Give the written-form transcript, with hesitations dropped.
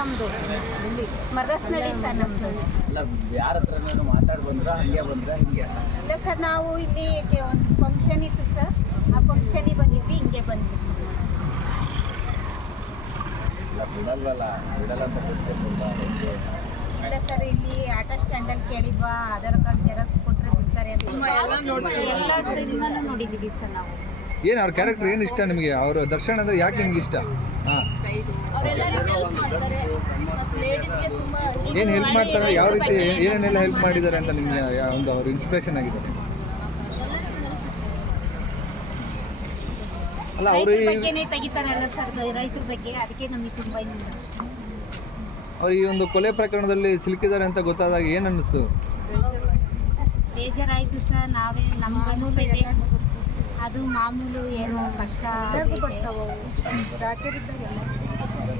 ನಮ್ಮದು ಮರದಸ್ನಳ್ಳಿ ಸರ್ ನಮ್ಮದು. ಯಾರ ಹತ್ರನೂ ಮಾತಾಡಿ ಬಂದ್ರ ಹಂಗೆ ಬಂದ್ರ ಹಿಂಗೆ ಇಲ್ಲ ಸರ್, ನಾವು ಇಲ್ಲಿ ಒಂದು ಫಂಕ್ಷನ್ ಇತ್ತು ಸರ್, ಆ ಫಂಕ್ಷನಿಗೆ ಬಂದಿದ್ವಿ, ಹಿಂಗೆ ಬಂದ್ವಿ ಸರ್. ಬಿಡಲ್ವಲ್ಲ ಬಿಡಲ್ಲ ಅಂತ ಗೊತ್ತಿಲ್ಲ. ಇಲ್ಲ ಸರ್, ಇಲ್ಲಿ ಆಟೋ ಸ್ಟ್ಯಾಂಡಲ್ಲಿ ಕೇಳಿದ್ವಾ ಆಧಾರ್ ಕಾರ್ಡ್ ಜೆರಾಕ್ಸ್ ಕೊಟ್ಟರೆ ಬಿಡ್ತಾರೆ ಅಂತ ಎಲ್ಲ ಸಿನಿಮಾನು ನೋಡಿದ್ದೀವಿ ಸರ್ ನಾವು. ಏನು ಅವ್ರ ಕ್ಯಾರೆಕ್ಟರ್ ಏನು ಇಷ್ಟ ನಿಮಗೆ? ಅವರು ದರ್ಶನ್ ಅಂದರೆ ಯಾಕೆ ನಿಮ್ಗೆ ಇಷ್ಟ? ಹಾಂ, ಏನು ಹೆಲ್ಪ್ ಮಾಡ್ತಾರೆ, ಯಾವ ರೀತಿ ಏನೇನೆಲ್ಲ ಹೆಲ್ಪ್ ಮಾಡಿದ್ದಾರೆ ಅಂತ ನಿಮಗೆ ಒಂದು ಅವ್ರ ಇನ್ಸ್ಪಿರೇಷನ್ ಆಗಿದ್ದಾರೆ? ಅಲ್ಲ ಅವರು ತೆಗಿತಾರಲ್ಲ ಸರ್ ರೈತರ ಬಗ್ಗೆ, ಅದಕ್ಕೆ ನಮಗೆ ತುಂಬ ಅವ್ರು ಈ ಒಂದು ಕೊಲೆ ಪ್ರಕರಣದಲ್ಲಿ ಸಿಲುಕಿದ್ದಾರೆ ಅಂತ ಗೊತ್ತಾದಾಗ ಏನು ಅನ್ನಿಸ್ತು? ಬೇಜಾರಾಯಿತು ಸರ್. ನಾವೇ ನಮ್ಗನ್ನಿಸ್ತೈತೆ ಅದು ಮಾಮೂಲು, ಏನು ಕಷ್ಟ